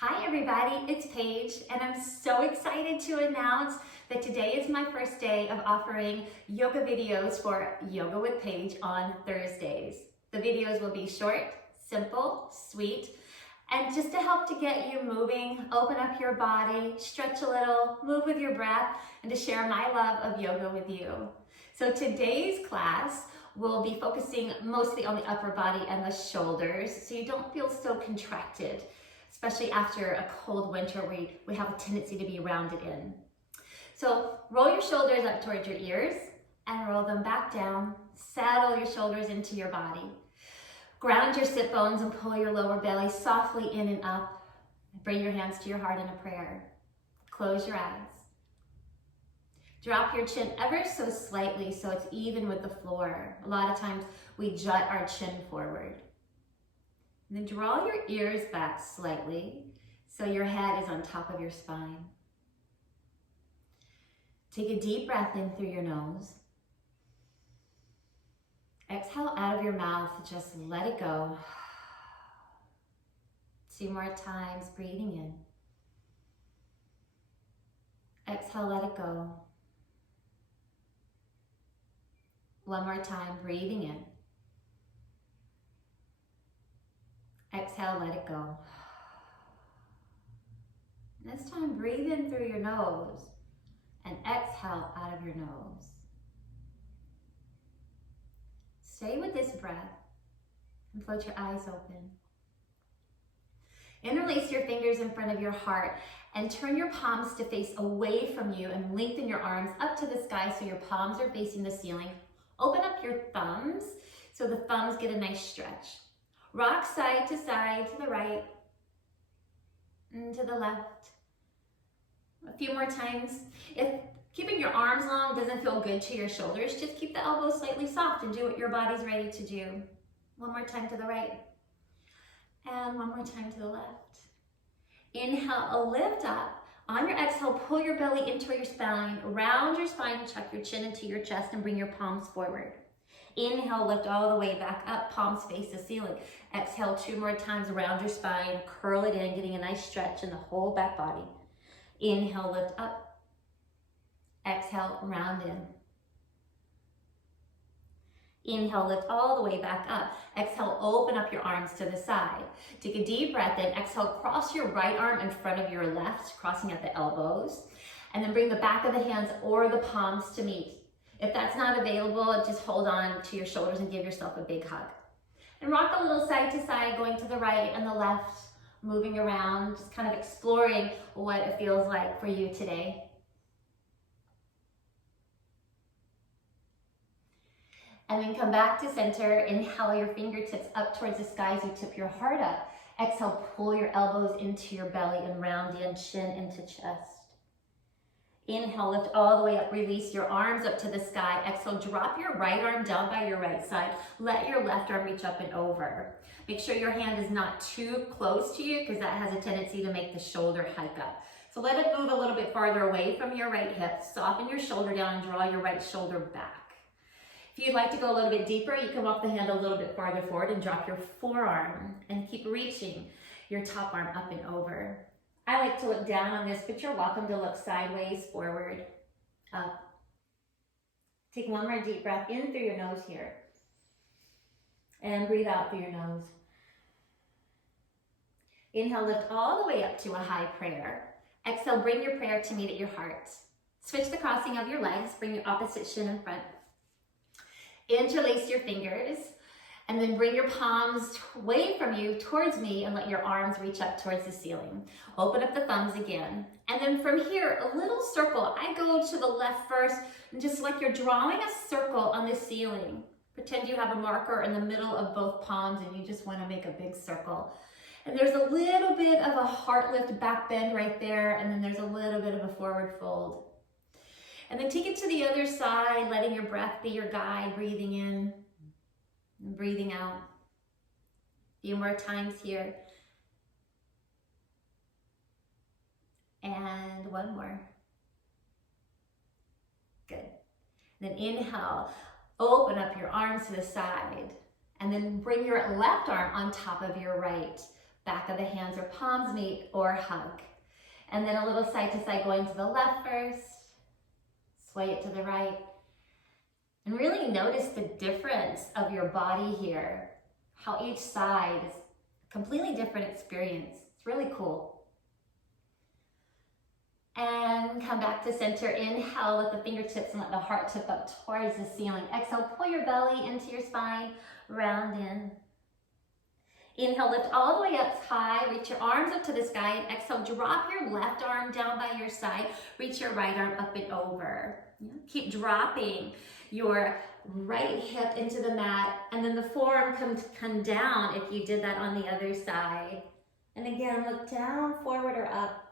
Hi everybody, it's Paige, and I'm so excited to announce that today is my first day of offering yoga videos for Yoga with Paige on Thursdays. The videos will be short, simple, sweet, and just to help to get you moving, open up your body, stretch a little, move with your breath, and to share my love of yoga with you. So today's class will be focusing mostly on the upper body and the shoulders, so you don't feel so contracted, especially after a cold winter where we have a tendency to be rounded in. So roll your shoulders up towards your ears and roll them back down. Settle your shoulders into your body. Ground your sit bones and pull your lower belly softly in and up. Bring your hands to your heart in a prayer. Close your eyes. Drop your chin ever so slightly so it's even with the floor. A lot of times we jut our chin forward. And then draw your ears back slightly so your head is on top of your spine. Take a deep breath in through your nose. Exhale out of your mouth, just let it go. 2 more times, breathing in. Exhale, let it go. 1 more time, breathing in. Exhale, let it go. This time, breathe in through your nose and exhale out of your nose. Stay with this breath and float your eyes open. Interlace your fingers in front of your heart and turn your palms to face away from you and lengthen your arms up to the sky so your palms are facing the ceiling. Open up your thumbs so the thumbs get a nice stretch. Rock side to the right, and to the left. A few more times. If keeping your arms long doesn't feel good to your shoulders, just keep the elbows slightly soft and do what your body's ready to do. 1 more time to the right, and 1 more time to the left. Inhale, a lift up. On your exhale, pull your belly into your spine, round your spine, chuck your chin into your chest, and bring your palms forward. Inhale, lift all the way back up, palms face the ceiling. Exhale 2 more times, round your spine, curl it in, getting a nice stretch in the whole back body. Inhale, lift up. Exhale, round in. Inhale, lift all the way back up. Exhale, open up your arms to the side. Take a deep breath in. Exhale, cross your right arm in front of your left, crossing at the elbows. And then bring the back of the hands or the palms to meet. If that's not available, just hold on to your shoulders and give yourself a big hug. And rock a little side to side, going to the right and the left, moving around, just kind of exploring what it feels like for you today. And then come back to center. Inhale your fingertips up towards the sky as you tip your heart up. Exhale, pull your elbows into your belly and round in, chin into chest. Inhale, lift all the way up, release your arms up to the sky. Exhale, drop your right arm down by your right side. Let your left arm reach up and over. Make sure your hand is not too close to you because that has a tendency to make the shoulder hike up. So let it move a little bit farther away from your right hip. Soften your shoulder down and draw your right shoulder back. If you'd like to go a little bit deeper, you can walk the hand a little bit farther forward and drop your forearm and keep reaching your top arm up and over. I like to look down on this, but you're welcome to look sideways, forward, up. Take 1 more deep breath in through your nose here. And breathe out through your nose. Inhale, lift all the way up to a high prayer. Exhale, bring your prayer to meet at your heart. Switch the crossing of your legs, bring your opposite shin in front. Interlace your fingers. And then bring your palms away from you towards me and let your arms reach up towards the ceiling. Open up the thumbs again. And then from here, a little circle. I go to the left first and just like you're drawing a circle on the ceiling. Pretend you have a marker in the middle of both palms and you just want to make a big circle. And there's a little bit of a heart lift back bend right there. And then there's a little bit of a forward fold. And then take it to the other side, letting your breath be your guide, breathing in. And breathing out. A few more times here. And 1 more. Good. Then inhale, open up your arms to the side. And then bring your left arm on top of your right. Back of the hands or palms meet or hug. And then a little side to side, going to the left first, sway it to the right. And really notice the difference of your body here, how each side is a completely different experience. It's really cool. And come back to center. Inhale, let the fingertips and let the heart tip up towards the ceiling. Exhale, pull your belly into your spine, round in. Inhale, lift all the way up high, reach your arms up to the sky, and exhale, drop your left arm down by your side, reach your right arm up and over. Keep dropping your right hip into the mat, and then the forearm come down if you did that on the other side. And again, look down, forward, or up.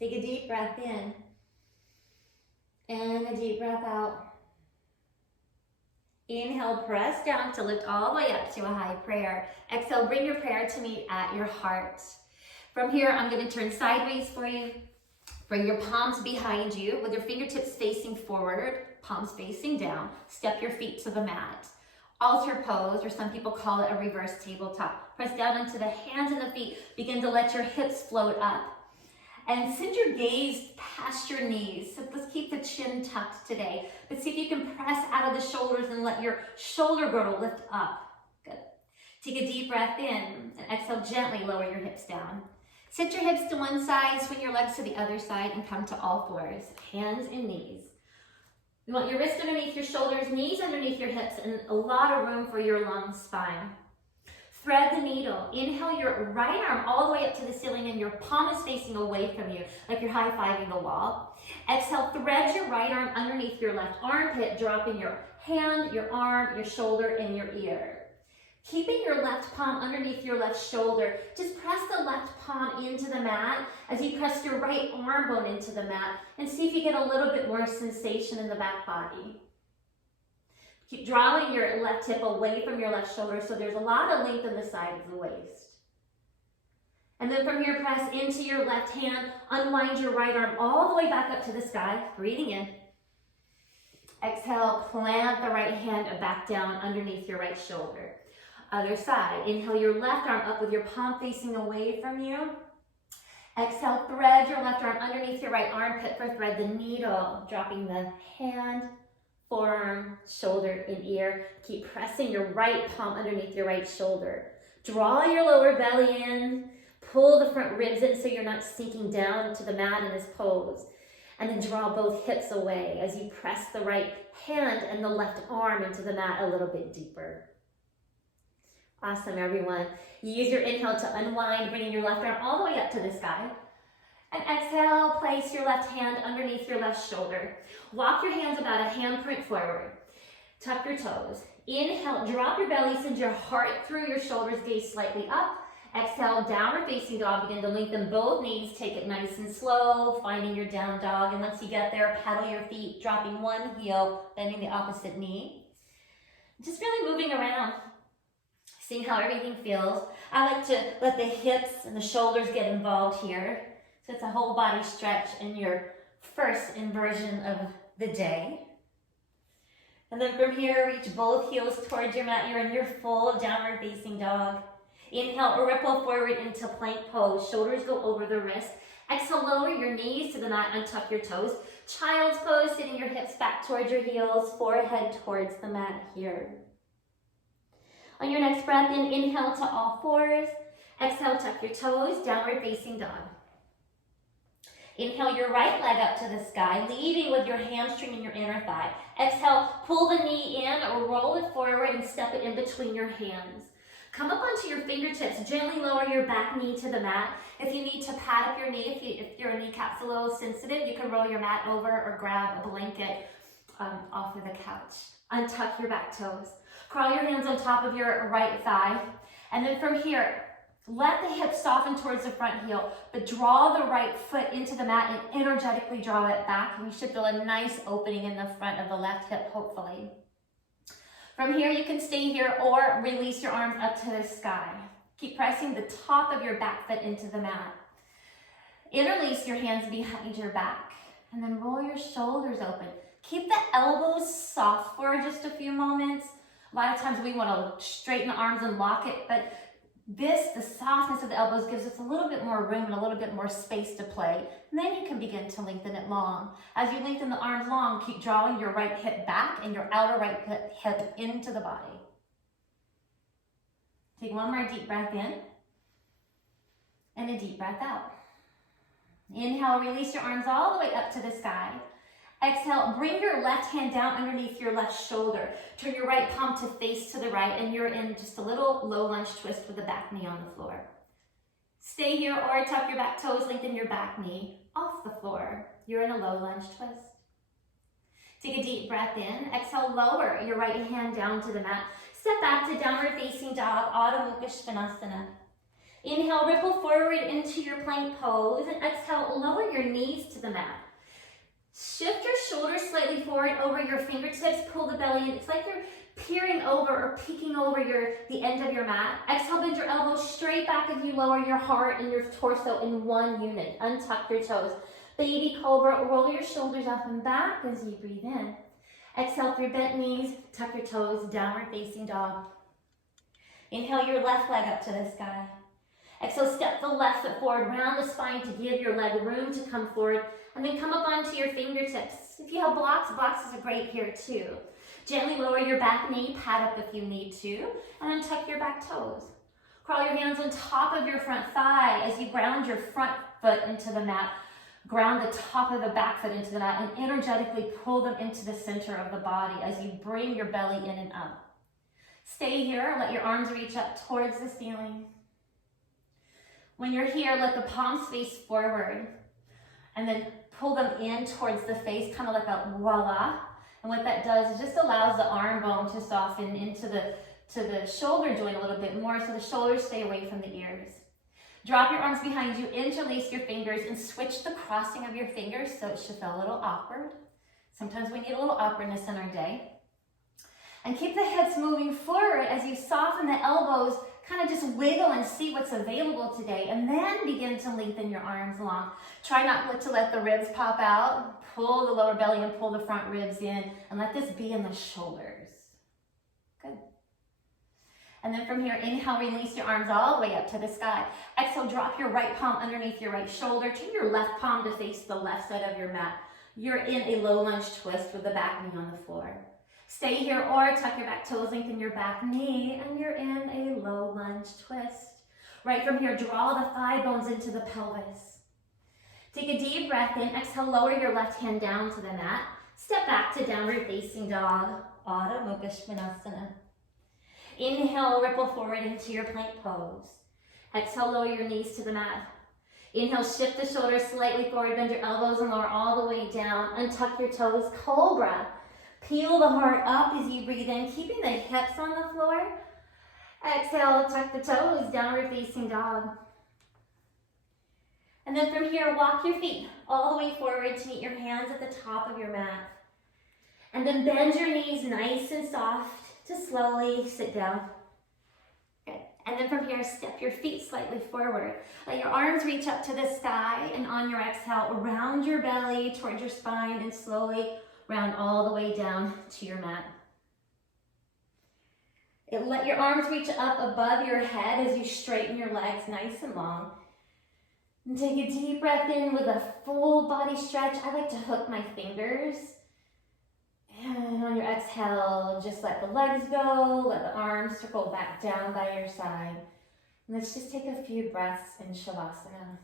Take a deep breath in, and a deep breath out. Inhale, press down to lift all the way up to a high prayer. Exhale, bring your prayer to meet at your heart. From here, I'm going to turn sideways for you. Bring your palms behind you with your fingertips facing forward, palms facing down. Step your feet to the mat. Altar pose, or some people call it a reverse tabletop. Press down into the hands and the feet. Begin to let your hips float up. And send your gaze past your knees. So let's keep the chin tucked today. But see if you can press out of the shoulders and let your shoulder girdle lift up. Good. Take a deep breath in and exhale, gently lower your hips down. Sit your hips to one side, swing your legs to the other side, and come to all fours. Hands and knees. You want your wrists underneath your shoulders, knees underneath your hips, and a lot of room for your long spine. Thread the needle. Inhale your right arm all the way up to the ceiling and your palm is facing away from you, like you're high-fiving the wall. Exhale, thread your right arm underneath your left armpit, dropping your hand, your arm, your shoulder, and your ear. Keeping your left palm underneath your left shoulder, just press the left palm into the mat as you press your right arm bone into the mat, and see if you get a little bit more sensation in the back body. Keep drawing your left hip away from your left shoulder so there's a lot of length on the side of the waist. And then from here, press into your left hand, unwind your right arm all the way back up to the sky, breathing in. Exhale, plant the right hand back down underneath your right shoulder. Other side, inhale your left arm up with your palm facing away from you. Exhale, thread your left arm underneath your right armpit for thread the needle, dropping the hand, forearm, shoulder, and ear. Keep pressing your right palm underneath your right shoulder. Draw your lower belly in. Pull the front ribs in so you're not sinking down to the mat in this pose. And then draw both hips away as you press the right hand and the left arm into the mat a little bit deeper. Awesome, everyone. Use your inhale to unwind, bringing your left arm all the way up to the sky. And exhale, place your left hand underneath your left shoulder. Walk your hands about a handprint forward. Tuck your toes. Inhale, drop your belly, send your heart through your shoulders, gaze slightly up. Exhale, downward facing dog. Begin to lengthen both knees. Take it nice and slow, finding your down dog. And once you get there, pedal your feet, dropping one heel, bending the opposite knee. Just really moving around, seeing how everything feels. I like to let the hips and the shoulders get involved here. So it's a whole body stretch in your first inversion of the day. And then from here, reach both heels towards your mat. You're in your full downward facing dog. Inhale or ripple forward into plank pose. Shoulders go over the wrist. Exhale, lower your knees to the mat and tuck your toes. Child's pose, sitting your hips back towards your heels, forehead towards the mat here. On your next breath in, inhale to all fours. Exhale, tuck your toes, downward facing dog. Inhale your right leg up to the sky, leading with your hamstring and your inner thigh. Exhale, pull the knee in or roll it forward and step it in between your hands. Come up onto your fingertips, gently lower your back knee to the mat. If you need to pad up your knee, if your kneecap's a little sensitive, you can roll your mat over or grab a blanket off of the couch. Untuck your back toes. Crawl your hands on top of your right thigh. And then from here, let the hips soften towards the front heel, but draw the right foot into the mat and energetically draw it back. And you should feel a nice opening in the front of the left hip, hopefully. From here, you can stay here or release your arms up to the sky. Keep pressing the top of your back foot into the mat. Interlace your hands behind your back and then roll your shoulders open. Keep the elbows soft for just a few moments. A lot of times we want to straighten the arms and lock it, but The softness of the elbows gives us a little bit more room and a little bit more space to play. And then you can begin to lengthen it long. As you lengthen the arms long, keep drawing your right hip back and your outer right hip into the body. Take one more deep breath in and a deep breath out. Inhale, release your arms all the way up to the sky. Exhale, bring your left hand down underneath your left shoulder. Turn your right palm to face to the right, and you're in just a little low lunge twist with the back knee on the floor. Stay here or tuck your back toes, lengthen your back knee off the floor. You're in a low lunge twist. Take a deep breath in. Exhale, lower your right hand down to the mat. Step back to downward facing dog, Adho Mukha Svanasana. Inhale, ripple forward into your plank pose, and exhale, lower your knees to the mat. Shift your shoulders slightly forward over your fingertips, pull the belly in. It's like you're peering over or peeking over the end of your mat. Exhale, bend your elbows straight back as you lower your heart and your torso in one unit. Untuck your toes. Baby cobra, roll your shoulders up and back as you breathe in. Exhale through bent knees, tuck your toes, downward facing dog. Inhale your left leg up to the sky. Exhale, step the left foot forward, round the spine to give your leg room to come forward, and then come up onto your fingertips. If you have blocks is great here too. Gently lower your back knee, pad up if you need to, and then tuck your back toes. Crawl your hands on top of your front thigh as you ground your front foot into the mat. Ground the top of the back foot into the mat and energetically pull them into the center of the body as you bring your belly in and up. Stay here, let your arms reach up towards the ceiling. When you're here, let the palms face forward and then pull them in towards the face, kind of like a voila. And what that does is just allows the arm bone to soften into the shoulder joint a little bit more, so the shoulders stay away from the ears. Drop your arms behind you, interlace your fingers, and switch the crossing of your fingers so it should feel a little awkward. Sometimes we need a little awkwardness in our day. And keep the hips moving forward as you soften the elbows, kind of just wiggle and see what's available today, and then begin to lengthen your arms long. Try not to let the ribs pop out. Pull the lower belly and pull the front ribs in, and let this be in the shoulders. Good. And then from here, inhale, release your arms all the way up to the sky. Exhale, drop your right palm underneath your right shoulder. Turn your left palm to face the left side of your mat. You're in a low lunge twist with the back knee on the floor. Stay here or tuck your back toes, lengthen your back knee, and you're in a low lunge twist. Right from here, draw the thigh bones into the pelvis. Take a deep breath in. Exhale, lower your left hand down to the mat. Step back to downward facing dog, Adho Mukha Svanasana. Inhale, ripple forward into your plank pose. Exhale, lower your knees to the mat. Inhale, shift the shoulders slightly forward, bend your elbows and lower all the way down. Untuck your toes, cobra. Peel the heart up as you breathe in, keeping the hips on the floor. Exhale, tuck the toes, downward facing dog. And then from here, walk your feet all the way forward to meet your hands at the top of your mat. And then bend your knees nice and soft to slowly sit down. Good. And then from here, step your feet slightly forward. Let your arms reach up to the sky, and on your exhale, round your belly towards your spine and slowly round all the way down to your mat. Let your arms reach up above your head as you straighten your legs nice and long. And take a deep breath in with a full body stretch. I like to hook my fingers. And on your exhale, just let the legs go, let the arms circle back down by your side. And let's just take a few breaths in Shavasana.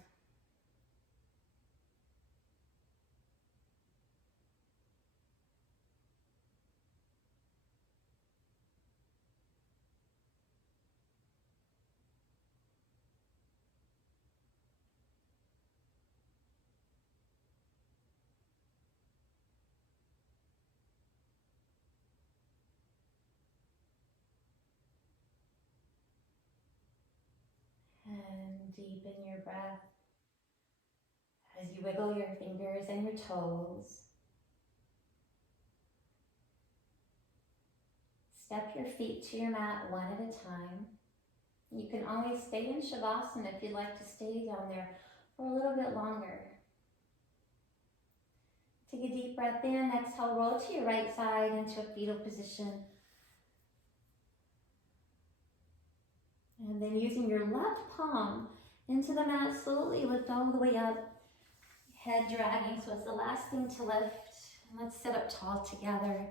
And deepen your breath as you wiggle your fingers and your toes. Step your feet to your mat one at a time. You can always stay in Shavasana if you'd like to stay down there for a little bit longer. Take a deep breath in, exhale, roll to your right side into a fetal position. And then using your left palm into the mat, slowly lift all the way up. Head dragging, so it's the last thing to lift. And let's sit up tall together.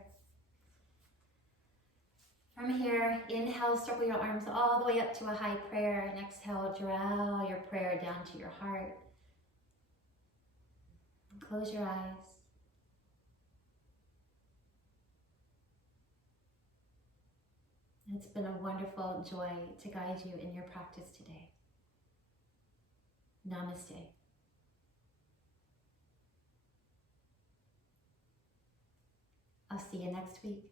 From here, inhale, circle your arms all the way up to a high prayer. And exhale, draw your prayer down to your heart. And close your eyes. It's been a wonderful joy to guide you in your practice today. Namaste. I'll see you next week.